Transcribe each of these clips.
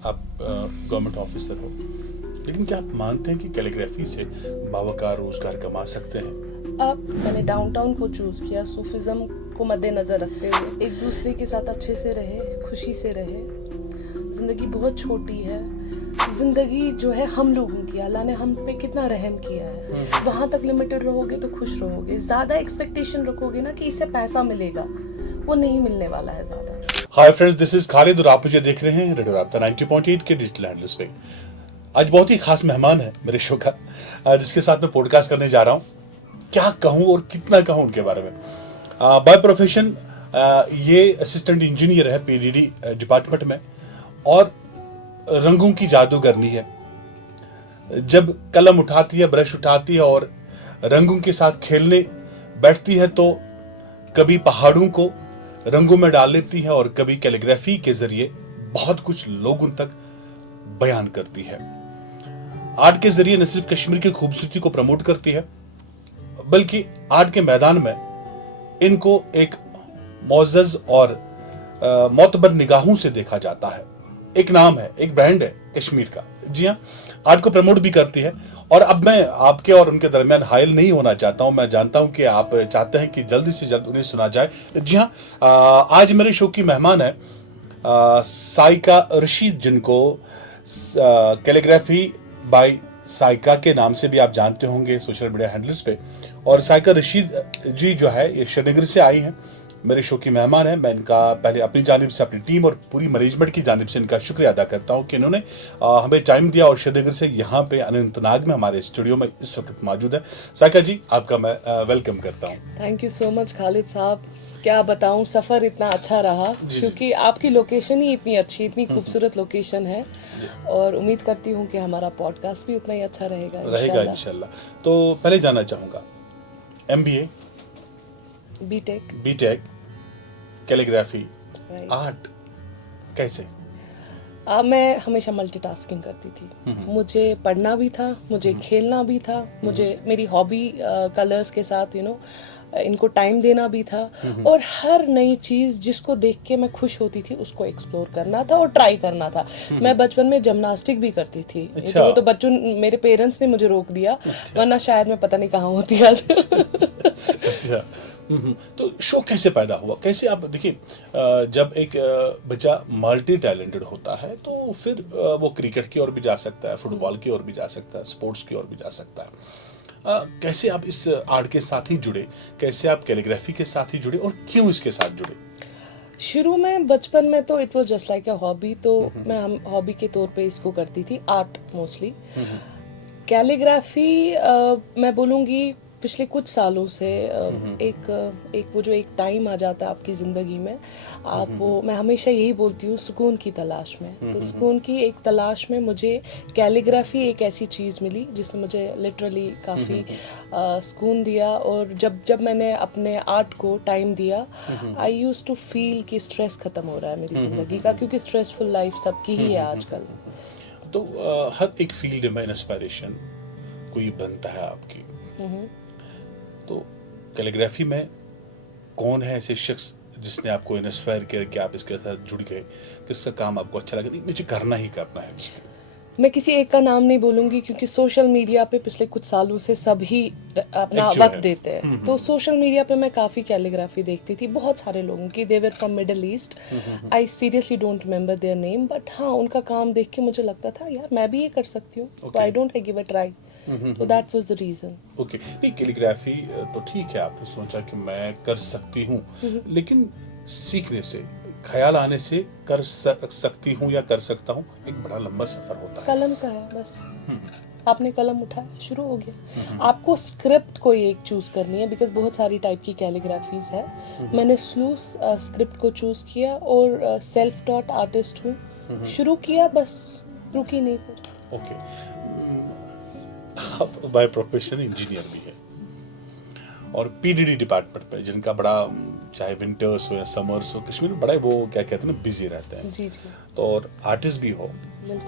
आप government officer हो, लेकिन क्या आप मानते हैं कि कैलीग्राफी से बावकार रोजगार कमा सकते हैं? अब मैंने डाउनटाउन को चूज़ किया सूफिज़म को मद्देनज़र रखते हुए, एक दूसरे के साथ अच्छे से रहे, खुशी से रहे। ज़िंदगी बहुत छोटी है, ज़िंदगी जो है हम लोगों की, अल्लाह ने हम पे कितना रहम किया है। वहाँ तक लिमिटेड रहोगे तो खुश रहोगे। ज़्यादा एक्सपेक्टेशन रखोगे ना कि इससे पैसा मिलेगा, वो नहीं मिलने वाला है ज़्यादा। Hi friends, this is Khalid और आप मुझे देख रहे हैं रेडियो राब्ता 90.8 के डिजिटल हैंडल्स पे। आज बहुत ही खास मेहमान है मेरे शो का, जिसके साथ मैं पॉडकास्ट करने जा रहा हूँ। क्या कहूँ और कितना कहूँ उनके बारे में। बाय प्रोफेशन ये असिस्टेंट इंजीनियर है पीडीडी डिपार्टमेंट में, और रंगों की जादूगरनी है। जब कलम उठाती है, ब्रश उठाती है और रंगों के साथ खेलने बैठती है तो कभी पहाड़ों को रंगों में डाल लेती है और कभी कैलीग्राफी के जरिए बहुत कुछ लोगों तक बयान करती है। आर्ट के जरिए न सिर्फ कश्मीर की खूबसूरती को प्रमोट करती है, बल्कि आर्ट के मैदान में इनको एक मोअज़्ज़ज़ और मोतबर निगाहों से देखा जाता है। एक नाम है, एक ब्रांड है कश्मीर का। जी हाँ, आर्ट को प्रमोट भी करती है। और अब मैं आपके और उनके दरमियान हायल नहीं होना चाहता हूं। मैं जानता हूं कि आप चाहते हैं कि जल्दी से जल्द उन्हें सुना जाए। जी हाँ, आज मेरे शो की मेहमान है साइका रशीद, जिनको कैलीग्राफी बाय साइका के नाम से भी आप जानते होंगे सोशल मीडिया हैंडल्स पे। और साइका रशीद जी जो है, ये श्रीनगर से आई हैं, मेरे शो की मेहमान है। मैं इनका पहले अपनी जानिब से, अपनी टीम और पूरी मैनेजमेंट की जानिब से इनका शुक्रिया अदा करता हूं कि इन्होंने हमें टाइम दिया और श्रीनगर से यहाँ पे अनंतनाग में हमारे स्टूडियो में इस वक्त मौजूद है। साइका जी, आपका मैं वेलकम करता हूँ। Thank you so much Khalid साहब। क्या बताऊं, सफ़र इतना अच्छा रहा क्योंकि आपकी लोकेशन ही इतनी अच्छी, इतनी खूबसूरत लोकेशन है, और उम्मीद करती हूं कि हमारा पॉडकास्ट भी उतना ही अच्छा रहेगा इंशाल्लाह। तो पहले जानना चाहूँगा, MBA, बीटेक, कैलीग्राफी, आर्ट कैसे? मैं हमेशा मल्टीटास्किंग करती थी। मुझे पढ़ना भी था, मुझे खेलना भी था, मुझे मेरी हॉबी कलर्स के साथ इनको टाइम देना भी था, और हर नई चीज़ जिसको देख के मैं खुश होती थी उसको एक्सप्लोर करना था और ट्राई करना था। मैं बचपन में जिम्नास्टिक भी करती थी। अच्छा। वो तो बच्चों, मेरे पेरेंट्स ने मुझे रोक दिया, वरना शायद मैं पता नहीं कहाँ होती आज। अच्छा। तो शौक कैसे पैदा हुआ? कैसे आप देखिए, जब एक बच्चा मल्टी टैलेंटेड होता है तो फिर वो क्रिकेट की ओर भी जा सकता है, फुटबॉल की ओर भी जा सकता है, स्पोर्ट्स की ओर भी जा सकता है। कैसे आप इस आर्ट के साथ ही जुड़े? कैसे आप कैलीग्राफी के साथ ही जुड़े और क्यों इसके साथ जुड़े? शुरू में बचपन में तो it was just like a hobby, तो मैं हॉबी के तौर पे इसको करती थी, आर्ट मोस्टली। कैलीग्राफी मैं बोलूँगी पिछले कुछ सालों से एक वो जो एक टाइम आ जाता है आपकी ज़िंदगी में, आप वो, मैं हमेशा यही बोलती हूँ, सुकून की तलाश में। तो सुकून की एक तलाश में मुझे कैलीग्राफी एक ऐसी चीज़ मिली जिसने मुझे लिटरली काफ़ी सुकून दिया। और जब मैंने अपने आर्ट को टाइम दिया, आई यूज़ टू फील कि स्ट्रेस ख़त्म हो रहा है मेरी ज़िंदगी का, क्योंकि स्ट्रेसफुल लाइफ सबकी ही है आजकल। तो हर एक फील्ड में इंस्पिरेशन कोई बनता है आपकी। तो कैलीग्राफी में कौन है ऐसे शख्स जिसने आपको इंस्पायर किया कि आप इसके साथ जुड़ गए? किसका काम आपको अच्छा लगा, नहीं मुझे करना ही करना है इसके? मैं किसी एक का नाम नहीं बोलूँगी क्योंकि सोशल मीडिया पे पिछले कुछ सालों से सभी अपना वक्त देते हैं। तो सोशल मीडिया पे मैं काफ़ी कैलीग्राफी देखती थी, बहुत सारे लोगों की। They were from middle east. I seriously don't remember their name, but हाँ, उनका काम देख के मुझे लगता था यार मैं भी ये कर सकती हूँ, तो I don't I give a try. तो that was the reason. Okay, नहीं कैलीग्राफी तो ठीक है, आपने सोचा कि मैं कर सकती हूँ, लेकिन सीखने से, ख्याल आने से कर सकती हूँ या कर सकता हूँ, एक बड़ा लंबा सफर होता है। कलम का है बस, आपने कलम उठाया, शुरू हो गया। आपको स्क्रिप्ट कोई एक चूज करनी है, बिकॉज बहुत सारी टाइप की कैलीग्राफीज है। मैंने स्लो स्क्रिप्ट को चूज किया और सेल्फ टॉट आर्टिस्ट हूँ, शुरू किया, बस रुकी नहीं फिर। ओके, आप बाय प्रोफेशन इंजीनियर भी है और पीडीडी डिपार्टमेंट पे, जिनका बड़ा, चाहे विंटर्स हो या समर्स हो, कश्मीर में बड़ा वो क्या कहते हैं ना, बिजी रहते हैं। जी जी। तो और आर्टिस्ट भी हो,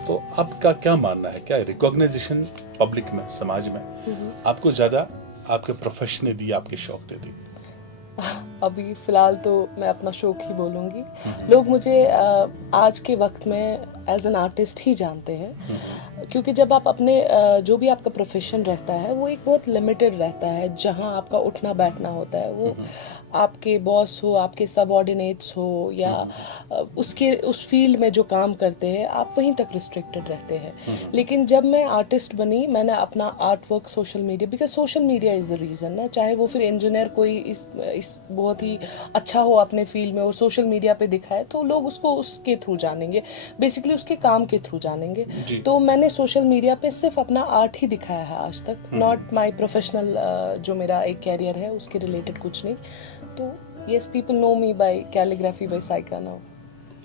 तो आपका क्या मानना है, क्या रिकॉग्नाइजेशन पब्लिक में, समाज में आपको ज़्यादा आपके प्रोफेशन ने दी, आपके शौक ने दी? अभी फ़िलहाल तो मैं अपना शौक ही बोलूँगी। लोग मुझे आज के वक्त में एज एन आर्टिस्ट ही जानते हैं, क्योंकि जब आप अपने जो भी आपका प्रोफेशन रहता है वो एक बहुत लिमिटेड रहता है, जहाँ आपका उठना बैठना होता है वो आपके बॉस हो, आपके सबऑर्डिनेट्स हो, या उसके उस फील्ड में जो काम करते हैं आप वहीं तक रिस्ट्रिक्टेड रहते हैं। लेकिन जब मैं आर्टिस्ट बनी, मैंने अपना art work social media, because social media is the reason ना, चाहे वो फिर इंजीनियर कोई इस बहुत ही अच्छा हो अपने फील्ड में और सोशल मीडिया पे दिखाए तो लोग उसको उसके थ्रू जानेंगे, बेसिकली उसके काम के थ्रू जानेंगे। तो मैंने सोशल मीडिया पे सिर्फ अपना आर्ट ही दिखाया है आज तक, नॉट माई प्रोफेशनल जो मेरा एक कैरियर है उसके रिलेटेड कुछ नहीं। तो yes, people know me by calligraphy by Saika now.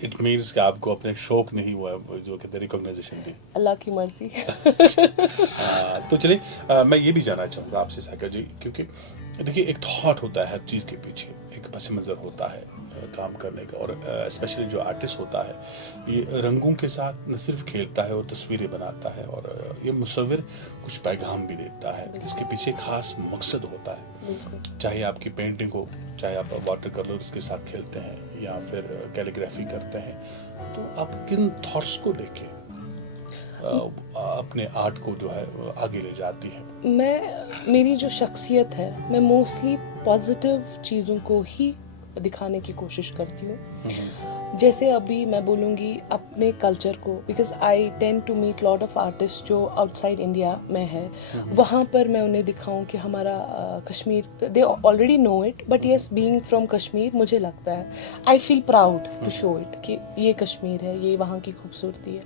It means कि आपको अपने शौक नहीं हुआ है जो कहते हैं रिकॉग्नाइजेशन दी। अल्लाह की मर्जी। तो चलिए, मैं ये भी जानना चाहूँगा आपसे साइका जी, क्योंकि देखिए एक थॉट होता है हर चीज़ के पीछे, एक पस मंज़र होता है काम करने का, और स्पेशली जो आर्टिस्ट होता है ये रंगों के साथ न सिर्फ खेलता है और तस्वीरें बनाता है, और ये मुसव्विर कुछ पैगाम भी देता है, इसके पीछे खास मकसद होता है। चाहे आपकी पेंटिंग हो, चाहे आप वाटर कलर्स के साथ खेलते हैं या फिर कैलीग्राफी करते हैं, तो आप किन थॉट्स को लेके अपने आर्ट को जो है आगे ले जाती हैं? मेरी जो शख्सियत है, मैं मोस्टली पॉजिटिव चीज़ों को ही दिखाने की कोशिश करती हूँ। जैसे अभी मैं बोलूँगी अपने कल्चर को, because I tend to meet lot of artist जो आउटसाइड इंडिया में है, वहाँ पर मैं उन्हें दिखाऊँ कि हमारा Kashmir, they already know it, but yes, being from Kashmir मुझे लगता है I feel proud to show it कि ये कश्मीर है, ये वहाँ की खूबसूरती है,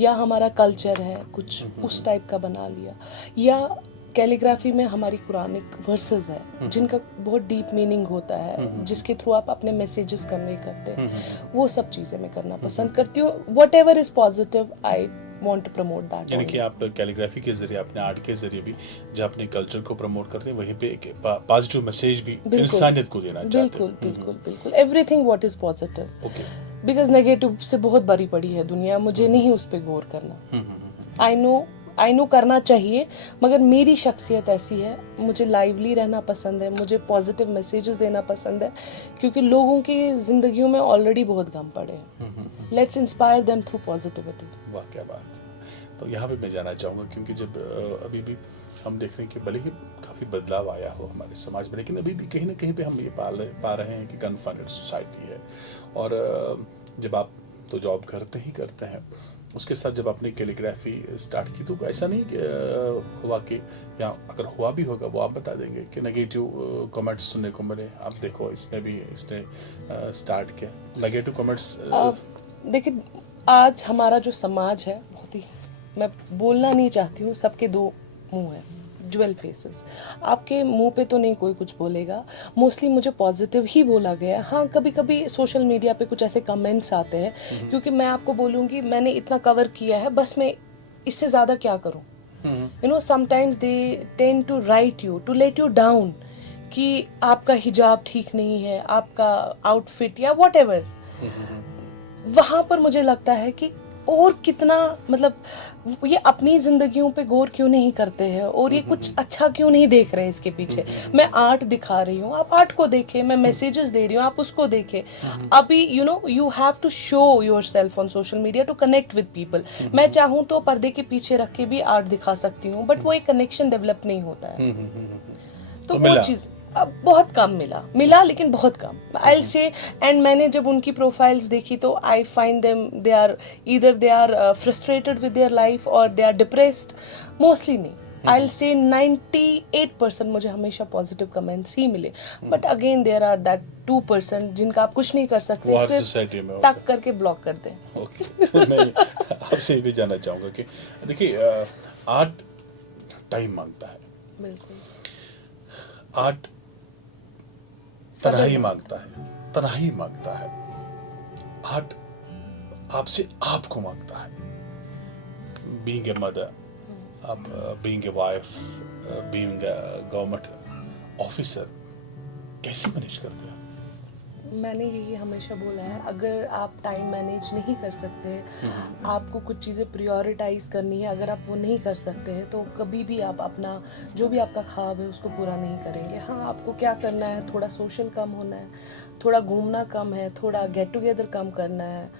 या हमारा कल्चर है कुछ उस टाइप का बना लिया, या कैलीग्राफी में हमारी कुरानिक वर्सेस है जिनका बहुत डीप मीनिंग होता है, जिसके थ्रू आप अपने मैसेजेस कन्वे करते हैं, वो सब चीज़ें मैं करना पसंद करती हूँ। Whatever is positive I want to promote that. यानी कि आप कैलीग्राफी के जरिए, अपने आर्ट के जरिए भी जब अपने कल्चर को प्रमोट करते हैं, वहीं पे एक पॉजिटिव मैसेज भी इंसानियत को देना चाहते हैं। बिल्कुल बिल्कुल बिल्कुल, everything what is positive, okay, because negative से बहुत भरी पड़ी है दुनिया, मुझे नहीं उस पर गौर करना। आई नो करना चाहिए, मगर मेरी शख्सियत ऐसी है, मुझे लाइवली रहना पसंद है, मुझे पॉजिटिव मैसेजेस देना पसंद है, क्योंकि लोगों की ज़िंदगियों में ऑलरेडी बहुत गम पड़े हैं। Let's inspire them through positivity. वाह क्या बात है। तो यहाँ पे मैं जानना चाहूँगा, क्योंकि जब अभी भी हम देख रहे हैं कि भले ही काफ़ी बदलाव आया हो हमारे समाज में, लेकिन अभी भी कहीं ना कहीं पे हम ये पा रहे हैं कि गन फाइनेंस सोसाइटी है, और जब आप तो जॉब करते ही करते हैं, उसके साथ जब आपने कैलीग्राफी स्टार्ट की तो ऐसा नहीं कि हुआ कि, या अगर हुआ भी होगा वो आप बता देंगे कि नेगेटिव कमेंट्स सुनने को मिले? आप देखो इसमें भी इसने स्टार्ट किया नेगेटिव कमेंट्स। देखिए, आज हमारा जो समाज है बहुत ही, मैं बोलना नहीं चाहती हूँ, सबके दो मुंह हैं, ज्वेल फेसेस। आपके मुंह पे तो नहीं कोई कुछ बोलेगा, मोस्टली मुझे पॉजिटिव ही बोला गया। हाँ, कभी कभी सोशल मीडिया पे कुछ ऐसे कमेंट्स आते हैं, क्योंकि मैं आपको बोलूँगी मैंने इतना कवर किया है, बस मैं इससे ज़्यादा क्या करूँ। You know, sometimes they tend to write you, to let you down, कि आपका हिजाब ठीक नहीं है, आपका आउटफिट या वॉट एवर। वहाँ पर मुझे लगता है कि और कितना, मतलब ये अपनी जिंदगियों पे गौर क्यों नहीं करते हैं, और ये कुछ अच्छा क्यों नहीं देख रहे हैं इसके पीछे। मैं आर्ट दिखा रही हूँ, आप आर्ट को देखें, मैं मैसेजेस दे रही हूँ, आप उसको देखें। अभी you know, you have to show yourself on social media to connect with people. मैं चाहूँ तो पर्दे के पीछे रख के भी आर्ट दिखा सकती हूँ, बट वो एक कनेक्शन डेवलप नहीं होता है। तो वो चीज़ अब बहुत कम मिला, लेकिन बहुत कम, आई से। एंड मैंने जब उनकी प्रोफाइल्स देखी तो I find them, they are frustrated with their life, और दे आर डिप्रेस्ड। मोस्टली नहीं, आई से 98% मुझे हमेशा पॉजिटिव कमेंट्स ही मिले, but again there are that 2% जिनका आप कुछ नहीं कर सकते, सिर्फ टक करके ब्लॉक कर दें। ओके, तो मैं आपसे भी जानना चाहूँगा कि देखिए, आर्ट टाइम मांगता है, बिल्कुल, आर्ट तन्हाई मांगता है, आर्ट आपसे आपको मांगता है। बीइंग ए मदर, आप being a wife, being a government officer, कैसे मैनेज करते हैं? मैंने यही हमेशा बोला है, अगर आप टाइम मैनेज नहीं कर सकते, आपको कुछ चीज़ें प्रायोरिटाइज करनी है, अगर आप वो नहीं कर सकते हैं तो कभी भी आप अपना जो भी आपका ख्वाब है उसको पूरा नहीं करेंगे। हाँ, आपको क्या करना है, थोड़ा सोशल कम होना है, थोड़ा घूमना कम है, थोड़ा गेट टुगेदर कम करना है,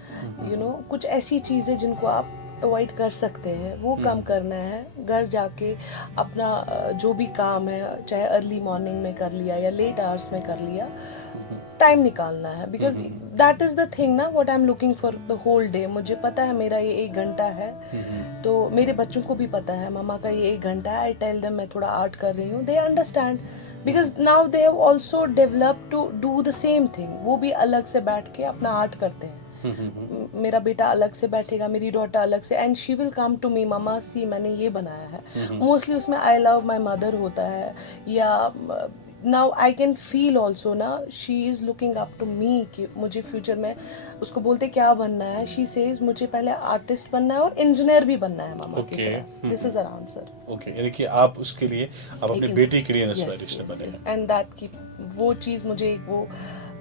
कुछ ऐसी चीज़ें जिनको आप अवॉइड कर सकते हैं वो कम करना है। घर जाके अपना जो भी काम है, चाहे अर्ली मॉर्निंग में कर लिया या लेट आवर्स में कर लिया, टाइम निकालना है, because that is the thing ना, what I am looking for the whole day. मुझे पता है मेरा ये 1 घंटा है, तो मेरे बच्चों को भी पता है मम्मा का ये 1 घंटा है। आई टेल देम मैं थोड़ा आर्ट कर रही हूँ, they understand, because now they have also develop to do the same thing. वो भी अलग से बैठ के अपना आर्ट करते हैं। मेरा बेटा अलग से बैठेगा, मेरी डॉटर अलग से, and she will come to me, मम्मा सी मैंने ये बनाया है। मोस्टली उसमें आई लव माई मदर होता है, या now I can feel also ना, she is looking up to me कि मुझे फ्यूचर में, उसको बोलते क्या बनना है, शी सेज मुझे पहले आर्टिस्ट बनना है और इंजीनियर भी बनना है मामा की तरह। This is our answer. Okay, यानी कि आप उसके लिए, आप अपने बेटे के लिए इंस्पिरेशन बने हैं। एंड दैट की वो चीज़ मुझे वो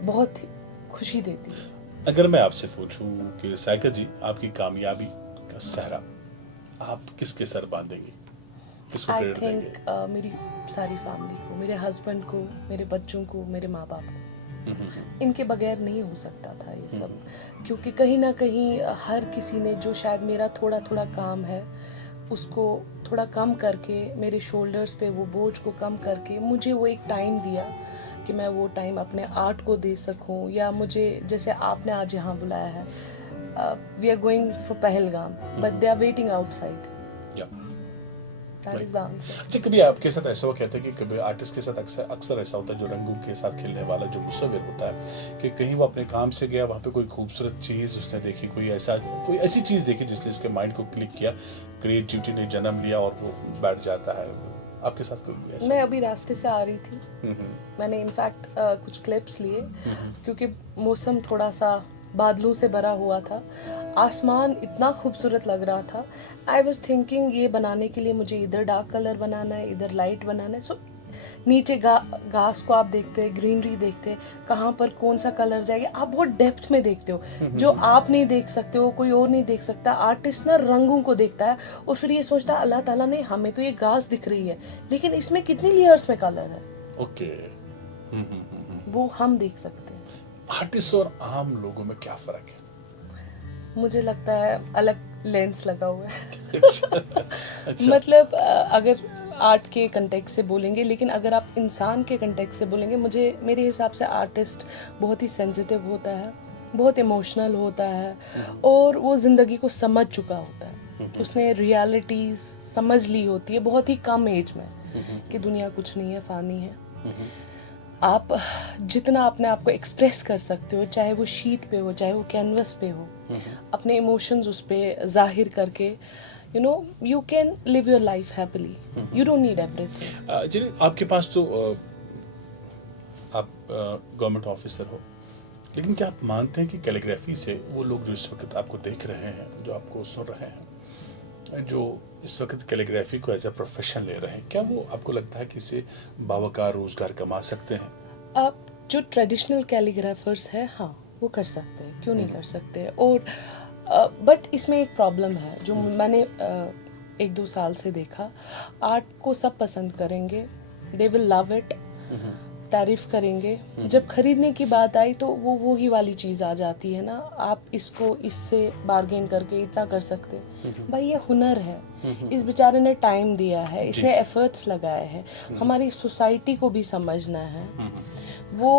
बहुत खुशी देती है। अगर मैं आपसे पूछूं कि साइका जी, आपकी कामयाबी का सहरा आप किसके सर बांधेंगे, किसको आई क्रेडिट देंगे? थिंक मेरी सारी फैमिली को, मेरे हस्बैंड को, मेरे बच्चों को, मेरे माँ बाप को। इनके बगैर नहीं हो सकता था ये सब, क्योंकि कहीं ना कहीं हर किसी ने जो शायद मेरा थोड़ा थोड़ा काम है उसको थोड़ा कम करके, मेरे शोल्डर्स पे वो बोझ को कम करके मुझे वो एक टाइम दिया कि मैं वो टाइम अपने आर्ट को दे सकूं, या मुझे जैसे आपने आज यहाँ बुलाया है, we are going for Pahalgam but they are waiting outside. That is the answer. अच्छा, कभी आपके साथ ऐसा हुआ, कहते हैं कि कभी आर्टिस्ट के साथ अक्सर ऐसा होता है, जो रंगों के साथ खेलने वाला जो मुसव्विर होता है, कि कहीं वो अपने काम से गया, वहाँ पे कोई खूबसूरत चीज़ उसने देखी, कोई ऐसी चीज़ देखी जिसने इसके माइंड को क्लिक किया, क्रिएटिविटी ने जन्म लिया और वो बैठ जाता है। आपके साथ कोई ऐसा? मैं अभी रास्ते से आ रही थी, मैंने इनफैक्ट कुछ क्लिप्स लिए, क्योंकि मौसम थोड़ा सा बादलों से भरा हुआ था, आसमान इतना खूबसूरत लग रहा था। आई वॉज थिंकिंग ये बनाने के लिए मुझे इधर डार्क कलर बनाना है, इधर लाइट बनाना है। सो नीचे घास को आप देखते हैं, ग्रीनरी देखते हैं, कहाँ पर कौन सा कलर जाएगा, आप बहुत डेप्थ में देखते हो, जो आप नहीं देख सकते हो, कोई और नहीं देख सकता। आर्टिस्ट ना रंगों को देखता है और फिर ये सोचता है अल्लाह ताला ने, हमें तो ये घास दिख रही है लेकिन इसमें कितनी लेयर्स में कलर है। ओके। वो हम देख सकते हैं। आर्टिस्ट और आम लोगों में क्या फर्क है? मुझे लगता है अलग लेंस लगा हुआ है। अच्छा। मतलब अगर आर्ट के कंटेक्स्ट से बोलेंगे, लेकिन अगर आप इंसान के कंटेक्स्ट से बोलेंगे, मेरे हिसाब से आर्टिस्ट बहुत ही सेंसिटिव होता है, बहुत इमोशनल होता है, और वो ज़िंदगी को समझ चुका होता है। उसने रियलिटी समझ ली होती है बहुत ही कम एज में, कि दुनिया कुछ नहीं है, फ़ानी है। आप जितना अपने आप को एक्सप्रेस कर सकते हो, चाहे वो शीट पे हो, चाहे वो कैनवस पे हो, अपने इमोशंस उस पर जाहिर करके, you can live your life happily. You don't need everything. जी, आपके पास तो आप गवर्नमेंट ऑफिसर हो, लेकिन क्या आप मानते हैं कि कैलीग्राफी से वो लोग जो इस वक्त आपको देख रहे हैं, जो आपको सुन रहे हैं, जो इस वक्त कैलीग्राफी को एज ए प्रोफेशन ले रहे हैं, क्या वो आपको लगता है कि इससे बावकार रोजगार कमा सकते हैं? आप जो ट्रेडिशनल कैलीग्राफर्स हैं, हाँ वो कर सकते हैं, क्यों नहीं कर सकते। और बट इसमें एक प्रॉब्लम है जो मैंने 1-2 साल से देखा। आर्ट को सब पसंद करेंगे, दे विल लव इट, तारीफ करेंगे। जब खरीदने की बात आई तो वो ही वाली चीज़ आ जाती है ना, आप इसको इससे बार्गेन करके इतना कर सकते। भाई ये हुनर है, इस बेचारे ने टाइम दिया है, इसने एफर्ट्स लगाए हैं, हमारी सोसाइटी को भी समझना है। वो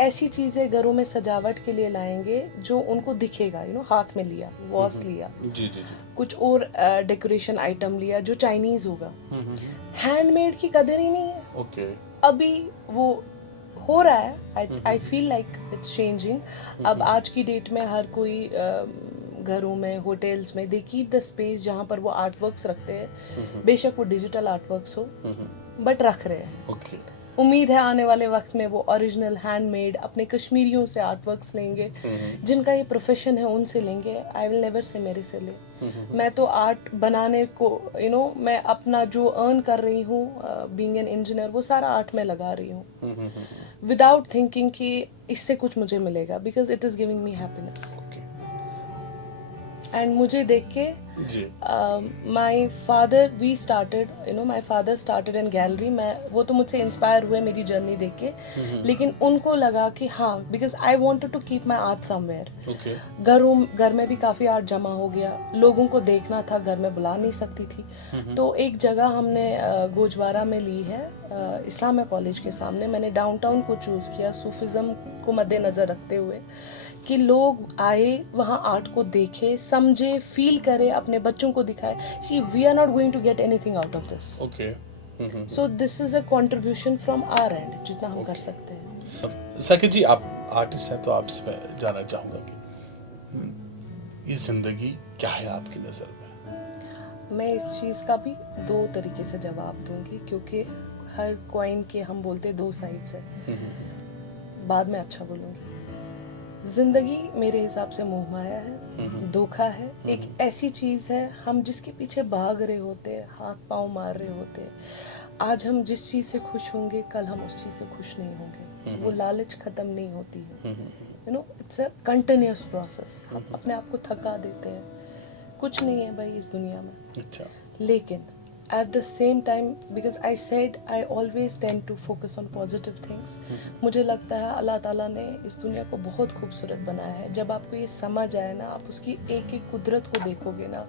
ऐसी चीज़ें घरों में सजावट के लिए लाएंगे जो उनको दिखेगा, हाथ में लिया, वॉस लिया, जी, कुछ और डेकोरेशन आइटम लिया जो चाइनीज होगा। हैंडमेड की कदर ही नहीं है। ओके। अभी वो हो रहा है, I feel like it's changing. अब आज की डेट में हर कोई घरों में, होटल्स में, दे कीप द स्पेस जहाँ पर वो आर्ट वर्क्स रखते हैं। बेशक वो डिजिटल आर्ट वर्क्स हो, बट रख रहे हैं। ओके। उम्मीद है आने वाले वक्त में वो ओरिजिनल हैंडमेड अपने कश्मीरियों से आर्ट वर्क्स लेंगे, जिनका ये प्रोफेशन है उनसे लेंगे। आई विल नेवर से मेरे से ले। मैं तो आर्ट बनाने को मैं अपना जो अर्न कर रही हूँ बीइंग एन इंजीनियर, वो सारा आर्ट में लगा रही हूँ। विदाउट थिंकिंग कि इससे कुछ मुझे मिलेगा, because it is giving me happiness. Okay and मुझे देख के जी my father we started my father started in gallery. मैं वो तो मुझसे इंस्पायर हुए मेरी जर्नी देख के, लेकिन उनको लगा कि हाँ, because I wanted to keep my art somewhere. Okay घर में भी काफ़ी आर्ट जमा हो गया, लोगों को देखना था, घर में बुला नहीं सकती थी। तो एक जगह हमने गोजवारा में ली है, इस्लामिया कॉलेज के सामने। मैंने डाउनटाउन को चूज़ किया सूफिज़म को मद्देनज़र रखते हुए, कि लोग आए वहाँ आर्ट को देखे, समझे, फील करे, अपने बच्चों को दिखाए। See we are not going to get anything out of this, okay so this is a contribution from our end, जितना हम कर सकते हैं। साकिब जी, आप आर्टिस्ट हैं तो आपसे मैं जानना चाहूँगा कि ये ज़िंदगी क्या है आपकी नज़र में? मैं इस चीज़ का भी दो तरीके से जवाब दूंगी, क्योंकि हर कॉइन के हम बोलते दो साइड्स है। बाद में अच्छा बोलूँगी। जिंदगी मेरे हिसाब से मोह माया है, धोखा है, एक ऐसी चीज़ है हम जिसके पीछे भाग रहे होते हैं, हाथ पांव मार रहे होते हैं। आज हम जिस चीज़ से खुश होंगे, कल हम उस चीज़ से खुश नहीं होंगे। वो लालच खत्म नहीं होती है, इट्स अ कंटिन्यूअस प्रोसेस। हम अपने आप को थका देते हैं, कुछ नहीं है भाई इस दुनिया में। अच्छा लेकिन at the same time, because I said I always tend to focus on positive things, मुझे लगता है अल्लाह ताला ने इस दुनिया को बहुत खूबसूरत बनाया है। जब आपको ये समझ आए ना, आप उसकी एक एक कुदरत को देखोगे ना,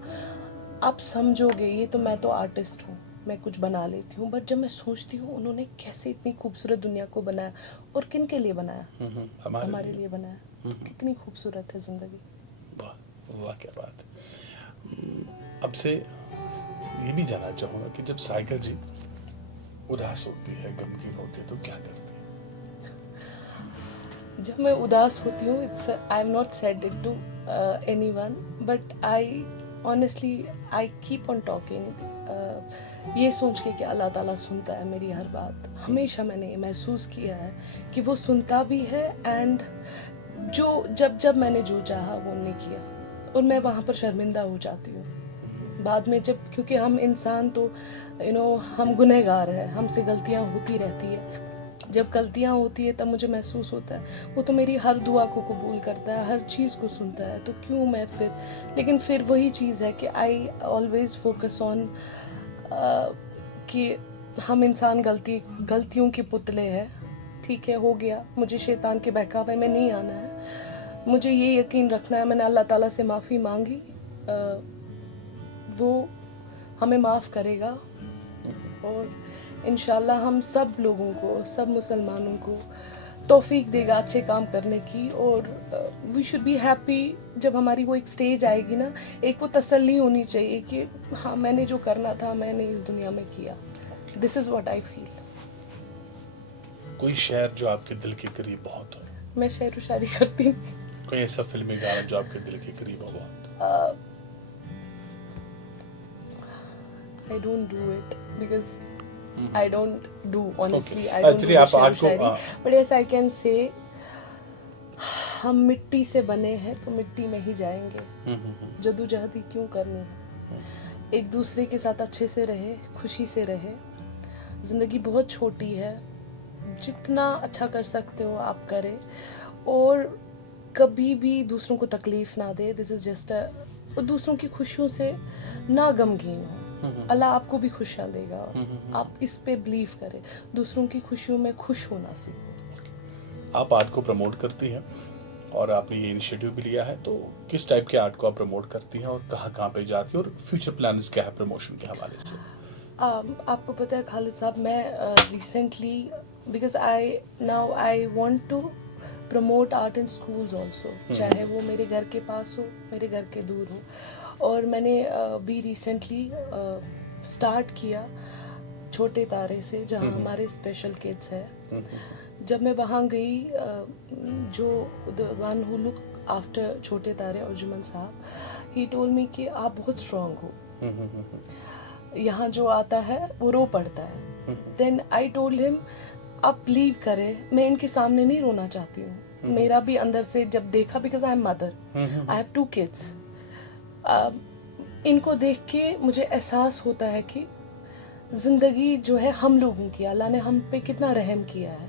आप समझोगे ये तो मैं तो आर्टिस्ट हूँ, मैं कुछ बना लेती हूँ, बट जब मैं सोचती हूँ उन्होंने कैसे इतनी खूबसूरत दुनिया को बनाया और किन के लिए बनाया, हमारे लिए बनाया। कितनी खूबसूरत है ज़िंदगी। वाह वाह, क्या बात है। अब से ये भी जानना चाहूँगा कि जब साइका जी उदास होती है, गमगीन होती है, तो क्या करती है? जब मैं उदास होती हूँ, it's I have not said it to anyone, but I honestly I keep on talking, ये सोच के कि अल्लाह ताला सुनता है मेरी हर बात। हमेशा मैंने महसूस किया है कि वो सुनता भी है, एंड जो जब मैंने जो चाहा वो उन्होंने किया, और मैं वहाँ पर शर्मिंदा हो जाती हूँ बाद में, जब क्योंकि हम इंसान तो हम गुनहगार हैं, हमसे गलतियाँ होती रहती है। जब गलतियाँ होती है तब मुझे महसूस होता है वो तो मेरी हर दुआ को कबूल करता है, हर चीज़ को सुनता है, तो क्यों मैं फिर। लेकिन फिर वही चीज़ है कि आई ऑलवेज फोकस ऑन कि हम इंसान गलतियों के पुतले हैं। ठीक है, हो गया, मुझे शैतान के बहकावे में नहीं आना है, मुझे ये यकीन रखना है, मैंने अल्लाह ताला से माफ़ी मांगी, वो हमें माफ़ करेगा, और इंशाल्लाह हम सब लोगों को, सब मुसलमानों को तौफीक देगा अच्छे काम करने की, और वी शुड बी हैप्पी। जब हमारी वो एक स्टेज आएगी ना, एक वो तसल्ली होनी चाहिए कि हाँ, मैंने जो करना था मैंने इस दुनिया में किया। This is what I feel. कोई शेर जो आपके दिल के करीब बहुत हो? मैं शेर व शायरी करती हूँ। कोई ऐसा फिल्मी गाना जो आपके दिल के करीब हो बहुत? I don't do it because I don't do, honestly. Okay. I don't Actually, do आप शेर आर्ट को शायरी, but yes I can say हम मिट्टी से बने हैं तो मिट्टी में ही जाएंगे। जदोजहदी क्यों करनी है, एक दूसरे के साथ अच्छे से रहे, खुशी से रहे। ज़िंदगी बहुत छोटी है, जितना अच्छा कर सकते हो आप करें, और कभी भी दूसरों को तकलीफ़ ना दे। दिस इज़ जस्ट और दूसरों की खुशियों से ना गमगीन हो। अल्लाह आपको भी खुशियाँ देगा, आप इस पे बिलीव करें, दूसरों की खुशियों में खुश होना सीखो। आप आर्ट को प्रमोट करती हैं और आपने ये इनिशिएटिव भी लिया है, तो किस टाइप के आर्ट को आप प्रमोट करती हैं और कहाँ पे जाती हैं, और फ्यूचर प्लान्स क्या है प्रमोशन के हवाले से? आपको पता है खालिद साहब, मैं recently because I want to promote art in schools also, चाहे वो मेरे घर के पास हो, मेरे घर के दूर हो। और मैंने भी रिसेंटली स्टार्ट किया छोटे तारे से, जहाँ हमारे स्पेशल किड्स है। जब मैं वहाँ गई, जो the one who look after छोटे तारे, अर्जुमन साहब, ही टोल्ड मी कि आप बहुत स्ट्रांग हो, यहाँ जो आता है वो रो पड़ता है। देन आई टोल्ड हिम, आप बिलीव करें, मैं इनके सामने नहीं रोना चाहती हूँ। मेरा भी अंदर से जब देखा, because I am mother, I have 2 kids, इनको देख के मुझे एहसास होता है कि जिंदगी जो है हम लोगों की, अल्लाह ने हम पे कितना रहम किया है,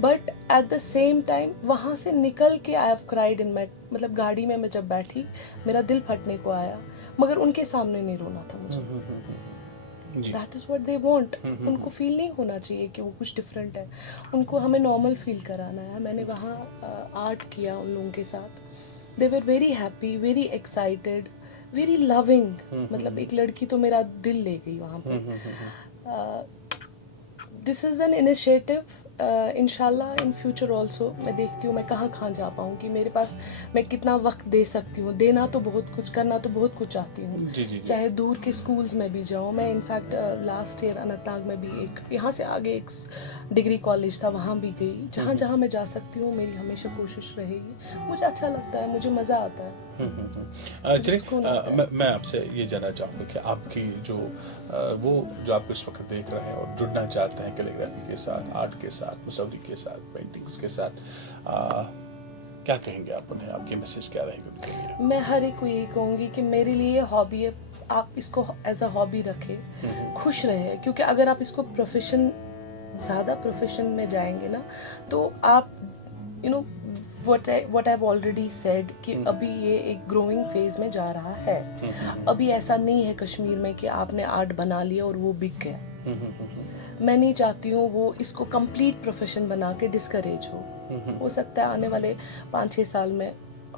but at the same time वहाँ से निकल के आई हैव क्राइड इन माई, मतलब गाड़ी में मैं जब बैठी मेरा दिल फटने को आया, मगर उनके सामने नहीं रोना था मुझे। जी that is what they want. उनको फील नहीं होना चाहिए कि वो कुछ डिफरेंट है, उनको हमें नॉर्मल फील कराना है। मैंने वहाँ आर्ट किया उन लोगों के साथ, they were very happy, very excited, very loving. मतलब एक लड़की तो मेरा दिल ले गई वहाँ पे। दिस इज़ एन इनिशिएटिव, इंशाल्लाह इन फ्यूचर ऑल्सो मैं देखती हूँ मैं कहाँ कहाँ जा पाऊँ, कि मेरे पास मैं कितना वक्त दे सकती हूँ। देना तो बहुत कुछ, करना तो बहुत कुछ चाहती हूँ। जी जी जी चाहे दूर के स्कूल्स में भी जाऊँ मैं। इनफैक्ट लास्ट ईयर अनंतनाग में भी एक, यहाँ से आगे एक डिग्री कॉलेज था, वहाँ भी गई। जहाँ जहाँ मैं जा सकती हूँ मेरी हमेशा कोशिश रहेगी। मुझे अच्छा लगता है, मुझे मज़ा आता है। चलिए, सुकून आता है। मैं आपसे ये जानना चाहूँगा कि आपकी जो वो जो आप इस वक्त देख रहे हैं और जुड़ना चाहते हैं कैलीग्राफी के साथ, आर्ट के साथ, मुसव्वरी के साथ, पेंटिंग्स के साथ, क्या कहेंगे आप उन्हें? आपकी मैसेज क्या रहेगी उनके लिए? मैं हर एक को यही कहूँगी कि मेरे लिए हॉबी है, आप इसको एज अ हॉबी रखें, खुश रहे। क्योंकि अगर आप इसको प्रोफेशन, ज़्यादा प्रोफेशन में जाएंगे ना, तो आप you know what I already said कि अभी ये एक ग्रोइंग फेज में जा रहा है। अभी ऐसा नहीं है कश्मीर में कि आपने आर्ट बना लिया और वो बिक गया। मैं नहीं चाहती हूँ वो इसको कंप्लीट प्रोफेशन बना के डिस्करेज हो सकता है आने वाले 5-6 साल में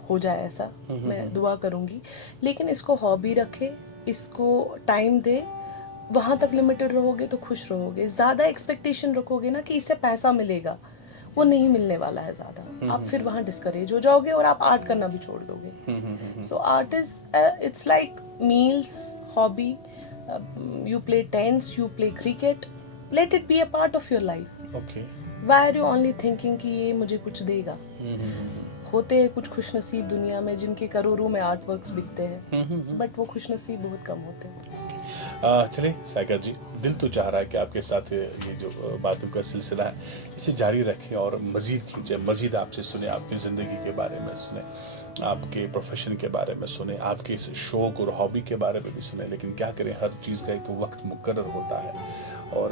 हो जाए ऐसा, मैं दुआ करूँगी। लेकिन इसको हॉबी रखे, इसको टाइम दे। वहाँ तक लिमिटेड रहोगे तो खुश रहोगे। ज़्यादा एक्सपेक्टेशन रखोगे ना कि इससे पैसा मिलेगा, वो नहीं मिलने वाला है ज़्यादा। आप फिर वहाँ डिस्करेज हो जाओगे और आप आर्ट करना भी छोड़ दोगे। So art is, it's like meals, hobby. You play tennis, you play cricket, let it be a part of your life. Okay. Why are you only thinking कि ये मुझे कुछ देगा? होते हैं कुछ खुशनसीब दुनिया में जिनके करोड़ों में आर्ट वर्क्स बिकते हैं, बट वो खुशनसीब बहुत कम होते हैं। चलिए साइका जी, दिल तो चाह रहा है कि आपके साथ ये जो बातों का सिलसिला है इसे जारी रखें और मज़ीद कीजिए, मज़ीद आपसे सुने, आपकी ज़िंदगी के बारे में सुने, आपके प्रोफेशन के बारे में सुने, आपके इस शौक़ और हॉबी के बारे में भी सुने। लेकिन क्या करें, हर चीज़ का एक वक्त मुकर्रर होता है। और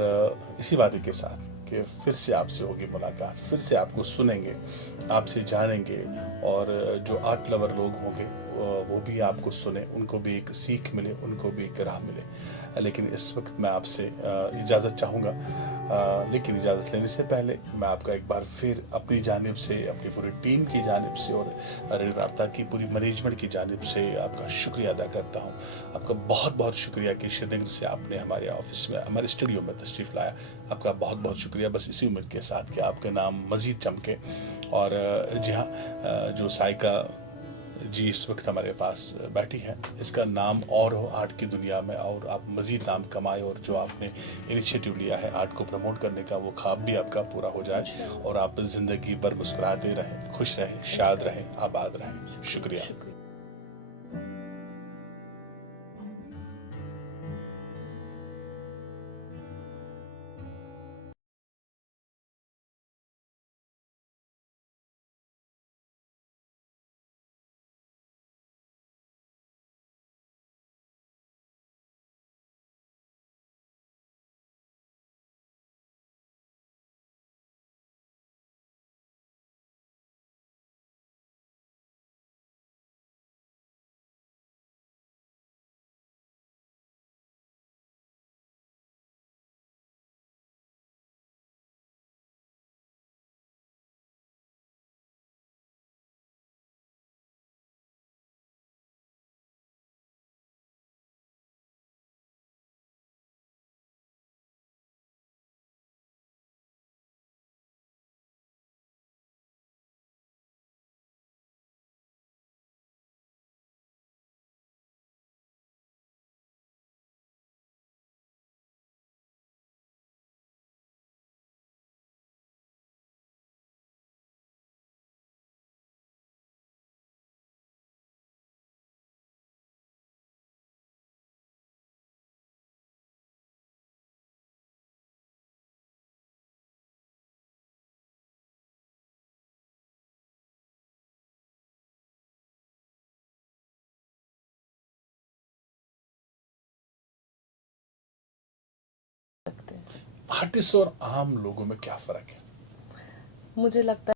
इसी वादे के साथ कि फिर से आपसे होगी मुलाकात, फिर से आपको सुनेंगे, आपसे जानेंगे, और जो आर्ट लवर लोग होंगे वो भी आपको सुने, उनको भी एक सीख मिले, उनको भी एक राह मिले। लेकिन इस वक्त मैं आपसे इजाज़त चाहूँगा, लेकिन इजाज़त लेने से पहले मैं आपका एक बार फिर अपनी जानिब से, अपनी पूरी टीम की जानिब से और रेडियो राब्ता की पूरी मैनेजमेंट की जानिब से आपका शुक्रिया अदा करता हूँ। आपका बहुत बहुत शुक्रिया कि श्रीनगर से आपने हमारे ऑफिस में, हमारे स्टूडियो में तशरीफ़ लाया। आपका बहुत बहुत शुक्रिया। बस इसी उम्मीद के साथ कि आपका नाम मज़ीद चमके। और जी हाँ, जो साइका जी इस वक्त हमारे पास बैठी है, इसका नाम और हो आर्ट की दुनिया में, और आप मज़ीद नाम कमाए, और जो आपने इनिशिएटिव लिया है आर्ट को प्रमोट करने का, वो ख्वाब भी आपका पूरा हो जाए, और आप ज़िंदगी भर मुस्कुराते रहें, खुश रहें, शाद रहें, आबाद रहें। शुक्रिया। सकते हैं। आर्टिस्ट और आम लोगों में क्या फर्क है? मुझे लगता